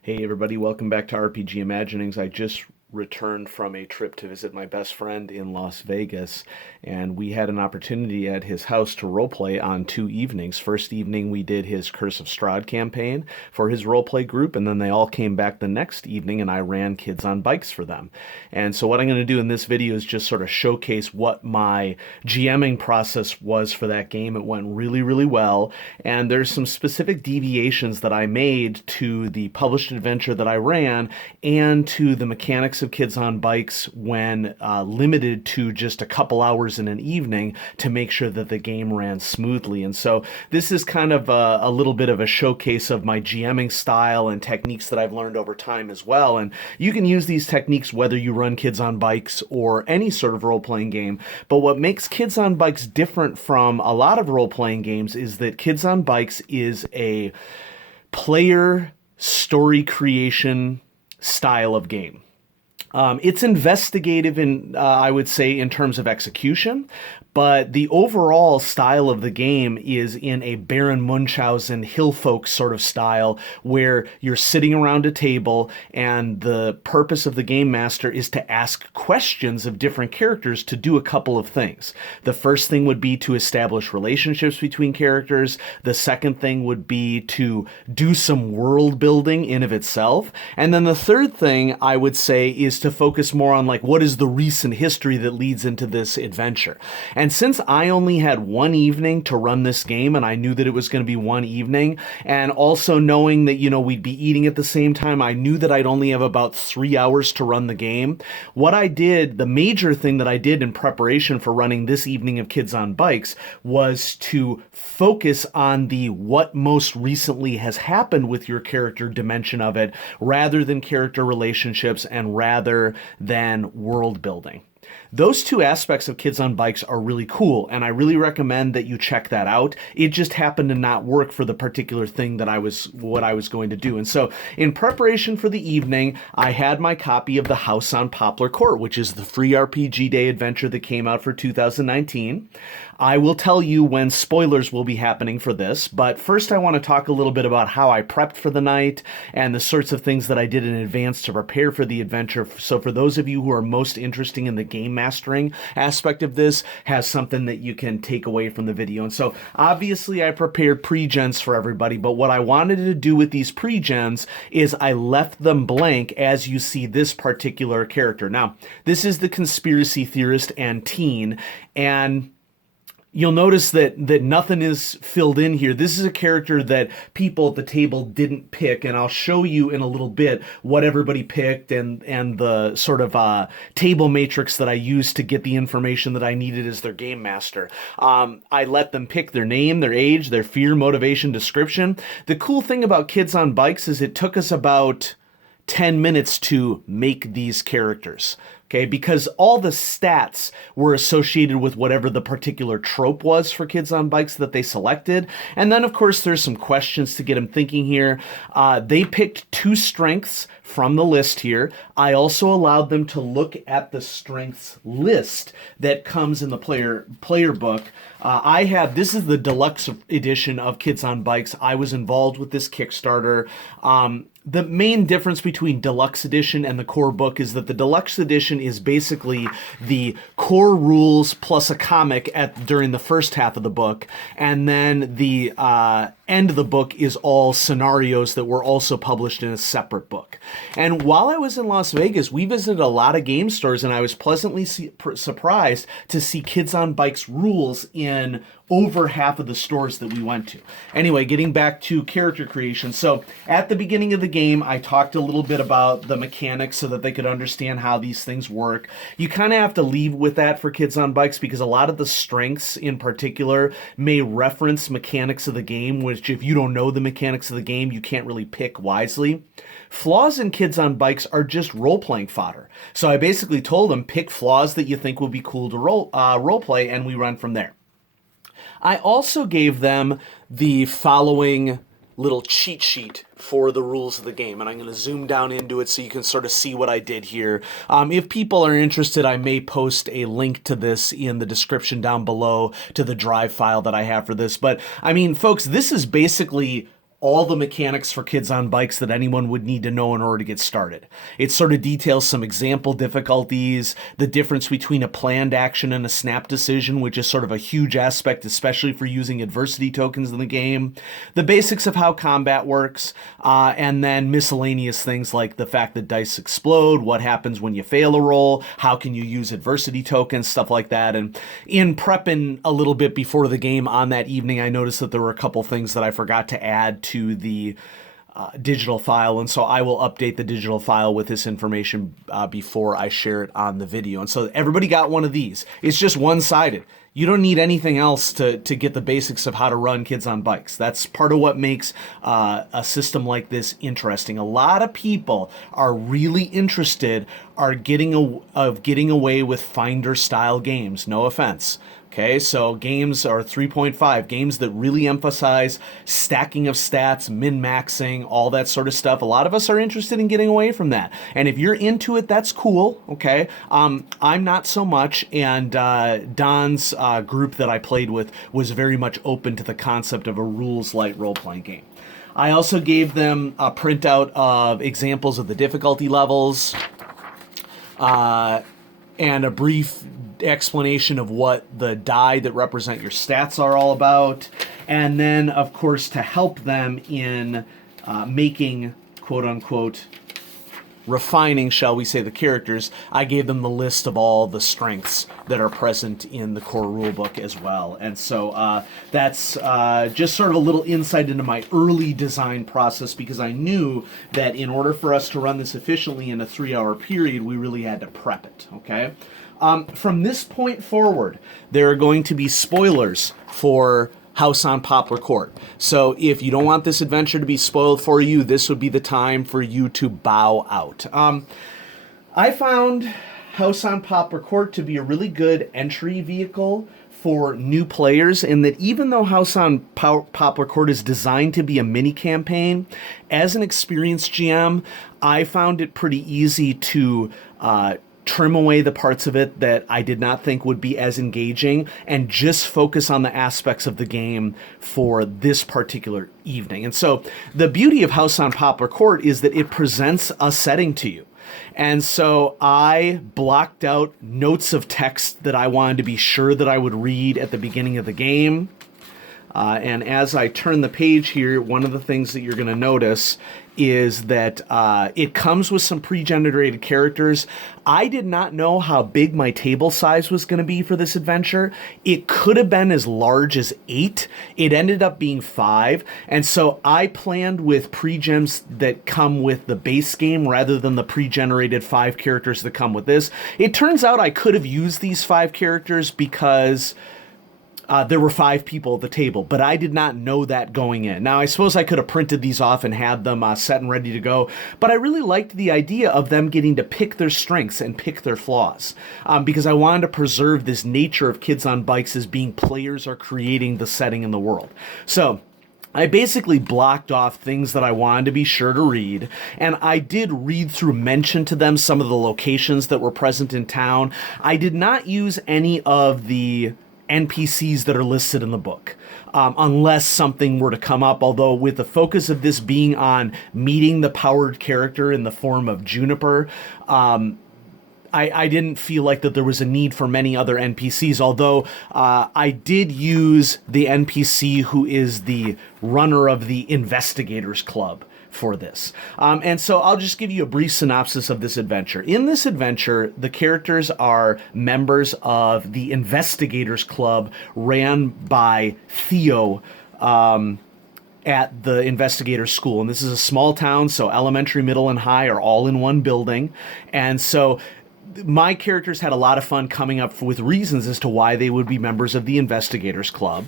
Hey everybody, welcome back to RPG Imaginings. I just returned from a trip to visit my best friend in Las Vegas, and we had an opportunity at his house to roleplay on 2 evenings. First evening, we did his Curse of Strahd campaign for his roleplay group, and then they all came back the next evening, and I ran Kids on Bikes for them. And so, what I'm going to do in this video is just sort of showcase what my GMing process was for that game. It went really, really well, and there's some specific deviations that I made to the published adventure that I ran and to the mechanics of Kids on Bikes when limited to just a couple hours in an evening to make sure that the game ran smoothly. And so this is kind of a little bit of a showcase of my GMing style and techniques that I've learned over time as well. And you can use these techniques whether you run Kids on Bikes or any sort of role-playing game. But what makes Kids on Bikes different from a lot of role-playing games is that Kids on Bikes is a player story creation style of game. It's investigative I would say, in terms of execution, but the overall style of the game is in a Baron Munchausen hill folk sort of style where you're sitting around a table and the purpose of the game master is to ask questions of different characters to do a couple of things. The first thing would be to establish relationships between characters. The second thing would be to do some world building in of itself. And then the third thing I would say is to focus more on like what is the recent history that leads into this adventure. And since I only had one evening to run this game, and I knew that it was going to be one evening, and also knowing that, we'd be eating at the same time, I knew that I'd only have about 3 hours to run the game. What I did, the major thing that I did in preparation for running this evening of Kids on Bikes was to focus on the what most recently has happened with your character dimension of it, rather than character relationships and rather than world building. Those two aspects of Kids on Bikes are really cool, and I really recommend that you check that out. It just happened to not work for the particular thing that I was going to do. And so, in preparation for the evening, I had my copy of The House on Poplar Court, which is the free RPG Day adventure that came out for 2019. I will tell you when spoilers will be happening for this, but first I want to talk a little bit about how I prepped for the night and the sorts of things that I did in advance to prepare for the adventure. So for those of you who are most interested in the game mastering aspect of this, has something that you can take away from the video. And so obviously I prepared pre-gens for everybody, but what I wanted to do with these pre-gens is I left them blank as you see this particular character. Now, this is the conspiracy theorist and teen, and you'll notice that nothing is filled in here. This is a character that people at the table didn't pick, and I'll show you in a little bit what everybody picked and the sort of table matrix that I used to get the information that I needed as their game master. I let them pick their name, their age, their fear, motivation, description. The cool thing about Kids on Bikes is it took us about 10 minutes to make these characters. Okay, because all the stats were associated with whatever the particular trope was for Kids on Bikes that they selected. And then, of course, there's some questions to get them thinking here. They picked 2 strengths from the list here. I also allowed them to look at the strengths list that comes in the player book. This is the deluxe edition of Kids on Bikes. I was involved with this Kickstarter. The main difference between Deluxe Edition and the core book is that the Deluxe Edition is basically the core rules plus a comic during the first half of the book, and then the end of the book is all scenarios that were also published in a separate book. And while I was in Las Vegas, we visited a lot of game stores, and I was pleasantly surprised to see Kids on Bikes rules in over half of the stores that we went to. Anyway, getting back to character creation. So at the beginning of the game, I talked a little bit about the mechanics so that they could understand how these things work. You kind of have to leave with that for Kids on Bikes because a lot of the strengths in particular may reference mechanics of the game, which if you don't know the mechanics of the game, you can't really pick wisely. Flaws in Kids on Bikes are just role-playing fodder. So I basically told them, pick flaws that you think will be cool to role-play, and we run from there. I also gave them the following little cheat sheet for the rules of the game, and I'm going to zoom down into it so you can sort of see what I did here. If people are interested, I may post a link to this in the description down below to the drive file that I have for this. But I mean, folks, this is basically all the mechanics for kids on bikes that anyone would need to know in order to get started. It sort of details some example difficulties, the difference between a planned action and a snap decision, which is sort of a huge aspect, especially for using adversity tokens in the game, the basics of how combat works, and then miscellaneous things like the fact that dice explode, what happens when you fail a roll, how can you use adversity tokens, stuff like that. And in prepping a little bit before the game on that evening, I noticed that there were a couple things that I forgot to add to the digital file, and so I will update the digital file with this information before I share it on the video. And so everybody got one of these. It's just one-sided. You don't need anything else to get the basics of how to run kids on bikes. That's part of what makes a system like this interesting. A lot of people are really interested getting away with Finder-style games. No offense. Okay, so games are 3.5, games that really emphasize stacking of stats, min-maxing, all that sort of stuff. A lot of us are interested in getting away from that. And if you're into it, that's cool, okay? I'm not so much, and Don's group that I played with was very much open to the concept of a rules-light role-playing game. I also gave them a printout of examples of the difficulty levels, and a brief explanation of what the die that represent your stats are all about. And then, of course, to help them in making, quote-unquote, refining, shall we say, the characters, I gave them the list of all the strengths that are present in the core rulebook as well. And so that's just sort of a little insight into my early design process, because I knew that in order for us to run this efficiently in a 3-hour period, we really had to prep it, okay? From this point forward, there are going to be spoilers for House on Poplar Court. So if you don't want this adventure to be spoiled for you, this would be the time for you to bow out. I found House on Poplar Court to be a really good entry vehicle for new players, in that even though House on Poplar Court is designed to be a mini campaign, as an experienced GM, I found it pretty easy to trim away the parts of it that I did not think would be as engaging and just focus on the aspects of the game for this particular evening. And so the beauty of House on Poplar Court is that it presents a setting to you. And so I blocked out notes of text that I wanted to be sure that I would read at the beginning of the game. And as I turn the page here, one of the things that you're going to notice is that it comes with some pre-generated characters. I did not know how big my table size was going to be for this adventure. It could have been as large as 8. It ended up being 5. And so I planned with pre-gems that come with the base game rather than the pre-generated 5 characters that come with this. It turns out I could have used these 5 characters because there were 5 people at the table, but I did not know that going in. Now, I suppose I could have printed these off and had them set and ready to go, but I really liked the idea of them getting to pick their strengths and pick their flaws, because I wanted to preserve this nature of Kids on Bikes as being players are creating the setting in the world. So I basically blocked off things that I wanted to be sure to read, and I did read through, mention to them some of the locations that were present in town. I did not use any of the NPCs that are listed in the book, unless something were to come up, although with the focus of this being on meeting the powered character in the form of Juniper, I didn't feel like that there was a need for many other NPCs, although I did use the NPC who is the runner of the Investigators Club for this. And so I'll just give you a brief synopsis of this adventure. In this adventure, the characters are members of the Investigators Club ran by Theo at the Investigators School. And this is a small town, so elementary, middle, and high are all in one building. And so my characters had a lot of fun coming up with reasons as to why they would be members of the Investigators Club.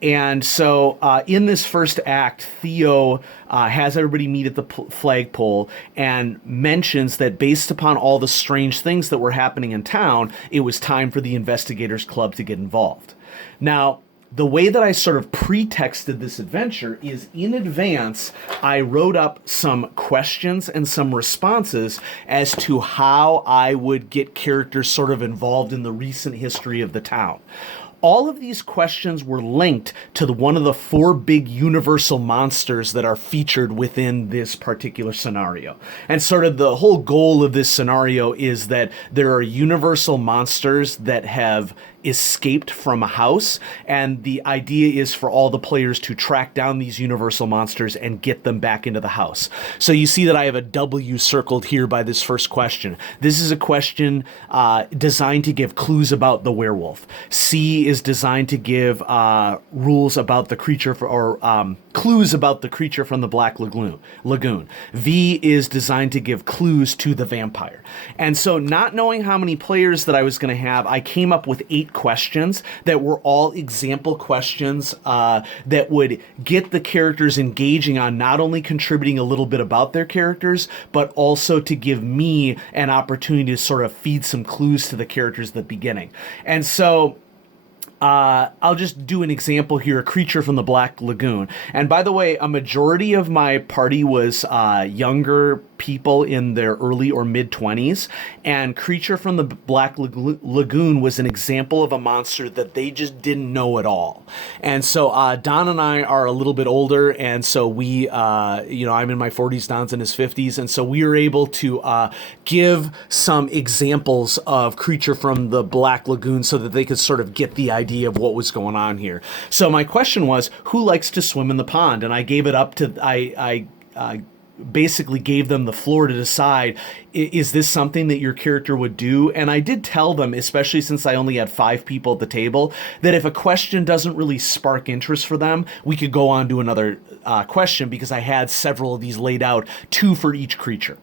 And so in this first act, Theo has everybody meet at the flagpole and mentions that based upon all the strange things that were happening in town, it was time for the Investigators Club to get involved. Now, the way that I sort of pretexted this adventure is in advance, I wrote up some questions and some responses as to how I would get characters sort of involved in the recent history of the town. all of these questions were linked to one of the four big universal monsters that are featured within this particular scenario. And sort of the whole goal of this scenario is that there are universal monsters that have escaped from a house, and the idea is for all the players to track down these universal monsters and get them back into the house. So you see that I have a W circled here by this first question. This is a question designed to give clues about the werewolf. C is designed to give rules about the creature or clues about the creature from the Black Lagoon. V is designed to give clues to the vampire. And so, not knowing how many players that I was going to have, I came up with 8 questions that were all example questions that would get the characters engaging on not only contributing a little bit about their characters, but also to give me an opportunity to sort of feed some clues to the characters at the beginning. And so I'll just do an example here, a creature from the Black Lagoon. And by the way, a majority of my party was younger people in their early or mid-20s, and creature from the Black Lagoon was an example of a monster that they just didn't know at all. And so Don and I are a little bit older, and so we, I'm in my 40s, Don's in his 50s, and so we were able to give some examples of creature from the Black Lagoon so that they could sort of get the idea of what was going on here. So my question was, who likes to swim in the pond? And I gave it up to, I basically gave them the floor to decide, is this something that your character would do? And I did tell them, especially since I only had 5 people at the table, that if a question doesn't really spark interest for them, we could go on to another question, because I had several of these laid out, 2 for each creature.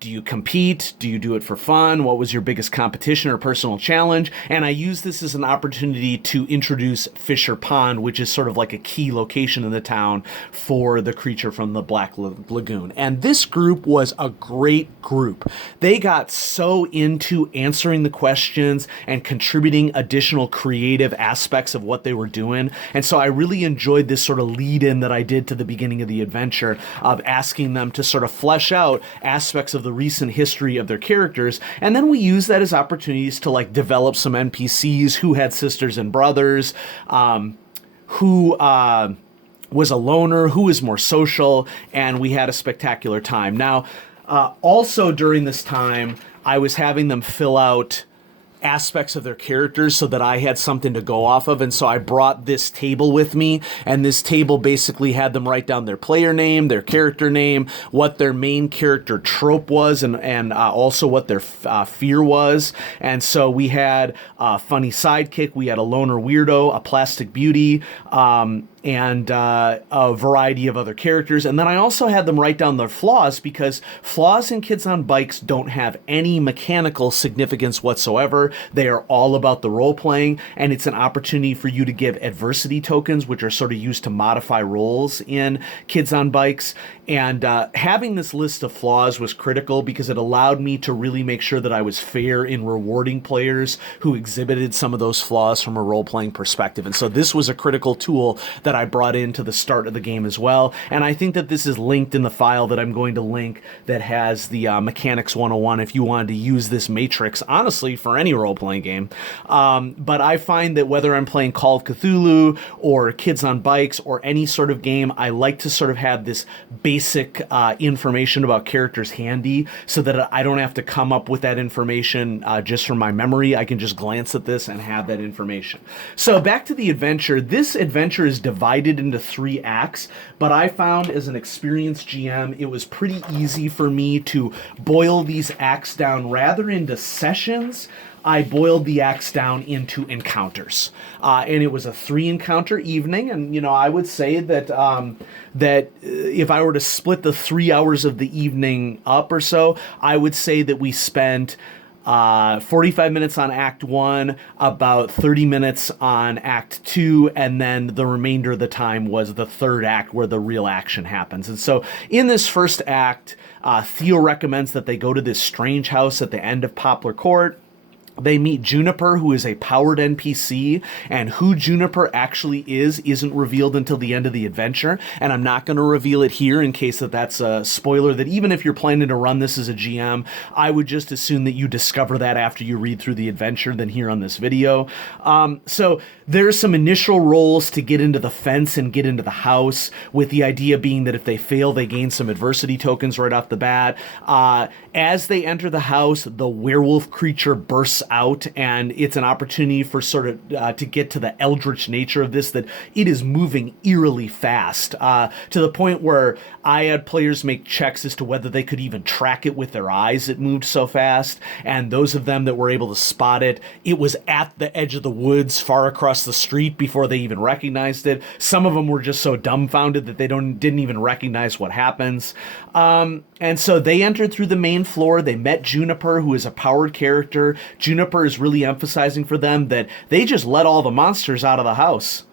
Do you compete? Do you do it for fun? What was your biggest competition or personal challenge? And I use this as an opportunity to introduce Fisher Pond, which is sort of like a key location in the town for the creature from the Black Lagoon. And this group was a great group. They got so into answering the questions and contributing additional creative aspects of what they were doing. And so I really enjoyed this sort of lead-in that I did to the beginning of the adventure, of asking them to sort of flesh out aspects of the recent history of their characters, and then we use that as opportunities to like develop some NPCs who had sisters and brothers, who was a loner, who was more social, and we had a spectacular time. Now, also during this time, I was having them fill out aspects of their characters so that I had something to go off of. And so I brought this table with me, and this table basically had them write down their player name, their character name, what their main character trope was, and also what their fear was. And so we had a funny sidekick, we had a loner weirdo, a plastic beauty, and a variety of other characters. And then I also had them write down their flaws, because flaws in Kids on Bikes don't have any mechanical significance whatsoever. They are all about the role-playing, and it's an opportunity for you to give adversity tokens, which are sort of used to modify roles in Kids on Bikes. And having this list of flaws was critical, because it allowed me to really make sure that I was fair in rewarding players who exhibited some of those flaws from a role-playing perspective. And so this was a critical tool that I brought into the start of the game as well. And I think that this is linked in the file that I'm going to link that has the Mechanics 101 if you wanted to use this matrix, honestly, for any role-playing game. But I find that whether I'm playing Call of Cthulhu or Kids on Bikes or any sort of game, I like to sort of have this basic information about characters handy, so that I don't have to come up with that information just from my memory. I can just glance at this and have that information. So back to the adventure. This adventure is divided into 3 acts, but I found as an experienced GM, it was pretty easy for me to boil these acts down rather into sessions. I boiled the acts down into encounters, and it was a 3-encounter evening. And I would say that that if I were to split the 3 hours of the evening up or so, I would say that we spent 45 minutes on Act 1, about 30 minutes on Act 2, and then the remainder of the time was the 3rd act where the real action happens. And so in this first act, Theo recommends that they go to this strange house at the end of Poplar Court. They meet Juniper, who is a powered NPC, and who Juniper actually is isn't revealed until the end of the adventure, and I'm not going to reveal it here in case that's a spoiler that even if you're planning to run this as a GM, I would just assume that you discover that after you read through the adventure than here on this video. So there's some initial rolls to get into the fence and get into the house, with the idea being that if they fail, they gain some adversity tokens right off the bat. As they enter the house, the werewolf creature bursts out, and it's an opportunity for sort of to get to the eldritch nature of this, that it is moving eerily fast, to the point where I had players make checks as to whether they could even track it with their eyes. It moved so fast, and those of them that were able to spot it, it was at the edge of the woods far across the street before they even recognized it. Some of them were just so dumbfounded that they didn't even recognize what happens. And so they entered through the main floor. They met Juniper, who is a powered character. Juniper is really emphasizing for them that they just let all the monsters out of the house,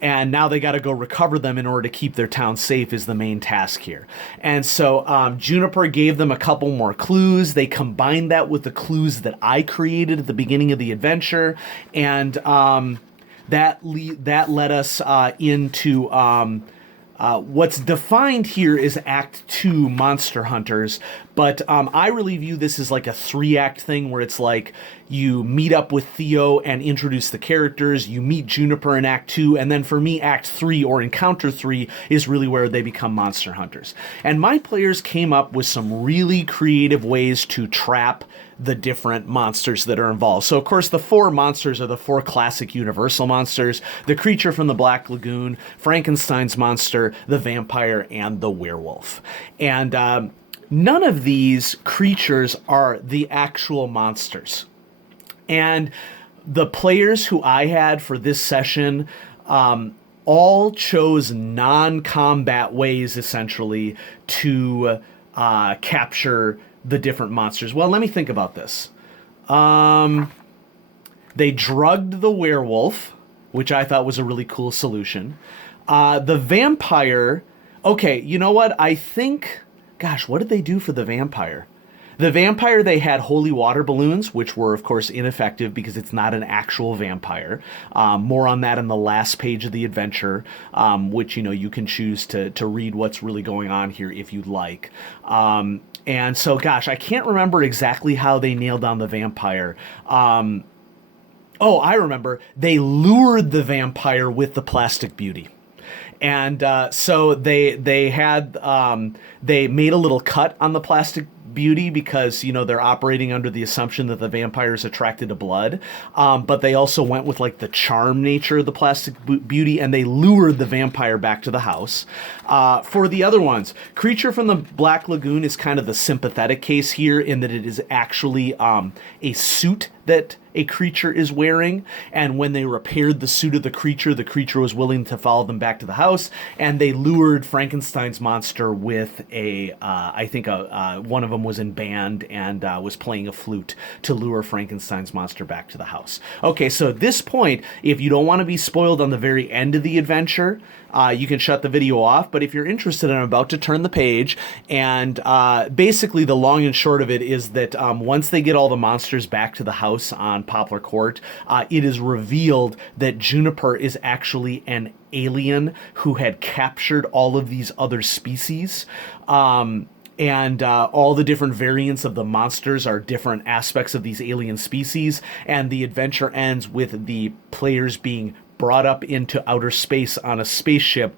and now they got to go recover them in order to keep their town safe is the main task here. And so Juniper gave them a couple more clues. They combined that with the clues that I created at the beginning of the adventure, and that led us into what's defined here is Act 2 Monster Hunters, but I really view this as like a 3-act thing where it's like you meet up with Theo and introduce the characters, you meet Juniper in Act 2, and then for me, Act 3 or Encounter 3 is really where they become Monster Hunters. And my players came up with some really creative ways to trap the different monsters that are involved. So, of course, the 4 monsters are the 4 classic Universal monsters: the creature from the Black Lagoon, Frankenstein's monster, the vampire, and the werewolf. And none of these creatures are the actual monsters. And the players who I had for this session all chose non-combat ways, essentially, to capture the different monsters. Well, let me think about this. They drugged the werewolf, which I thought was a really cool solution. The vampire, okay, you know what? I think, gosh, what did they do for the vampire? The vampire, they had holy water balloons, which were, of course, ineffective because it's not an actual vampire. More on that in the last page of the adventure, which, you know, you can choose to read what's really going on here if you'd like. And so, gosh, I can't remember exactly how they nailed down the vampire. Oh, I remember. They lured the vampire with the plastic beauty. And so they made a little cut on the plastic beauty because, you know, they're operating under the assumption that the vampire is attracted to blood. But they also went with like the charm nature of the plastic beauty, and they lured the vampire back to the house. For the other ones, Creature from the Black Lagoon is kind of the sympathetic case here in that it is actually a suit that a creature is wearing, and when they repaired the suit of the creature was willing to follow them back to the house, and they lured Frankenstein's monster with I think one of them was in band and was playing a flute to lure Frankenstein's monster back to the house. Okay, so at this point, if you don't want to be spoiled on the very end of the adventure, you can shut the video off, but if you're interested, I'm about to turn the page, and basically the long and short of it is that once they get all the monsters back to the house on Poplar Court, it is revealed that Juniper is actually an alien who had captured all of these other species. And all the different variants of the monsters are different aspects of these alien species, and the adventure ends with the players being brought up into outer space on a spaceship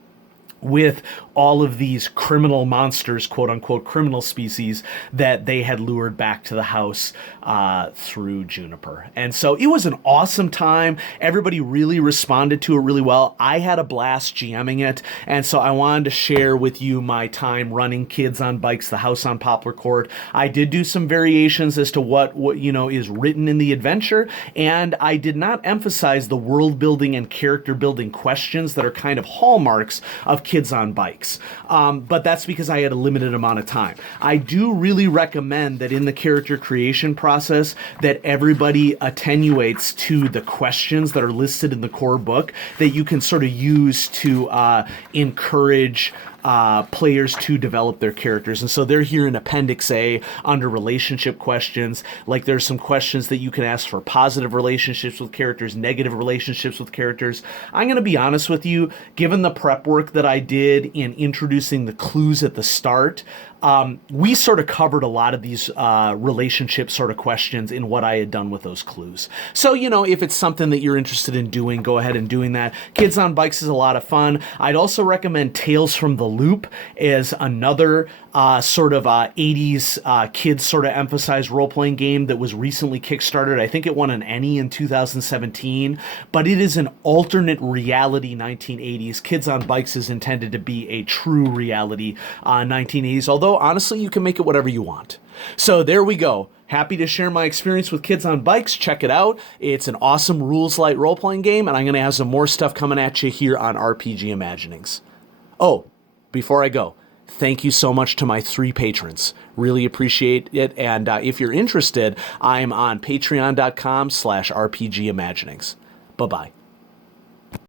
with all of these criminal monsters, quote-unquote criminal species, that they had lured back to the house through Juniper. And so it was an awesome time. Everybody really responded to it really well. I had a blast GMing it, and so I wanted to share with you my time running Kids on Bikes, the house on Poplar Court. I did do some variations as to what you know is written in the adventure, and I did not emphasize the world building and character building questions that are kind of hallmarks of Kids on Bikes. But that's because I had a limited amount of time. I do really recommend that in the character creation process that everybody attenuates to the questions that are listed in the core book that you can sort of use to encourage players to develop their characters. And so they're here in Appendix A under relationship questions. Like there's some questions that you can ask for positive relationships with characters, negative relationships with characters. I'm going to be honest with you, given the prep work that I did in introducing the clues at the start, we sort of covered a lot of these relationship sort of questions in what I had done with those clues. So, you know, if it's something that you're interested in doing, go ahead and doing that. Kids on Bikes is a lot of fun. I'd also recommend Tales from the Loop as another sort of 80s kids sort of emphasized role-playing game that was recently kickstarted. I think it won an Emmy in 2017, but it is an alternate reality 1980s. Kids on Bikes is intended to be a true reality 1980s, although honestly, you can make it whatever you want. So there we go. Happy to share my experience with Kids on Bikes. Check it out. It's an awesome rules light role-playing game, and I'm going to have some more stuff coming at you here on RPG Imaginings. Oh, before I go, thank you so much to my 3 patrons. Really appreciate it. And if you're interested, I'm on patreon.com/RPGimaginings. Bye-bye.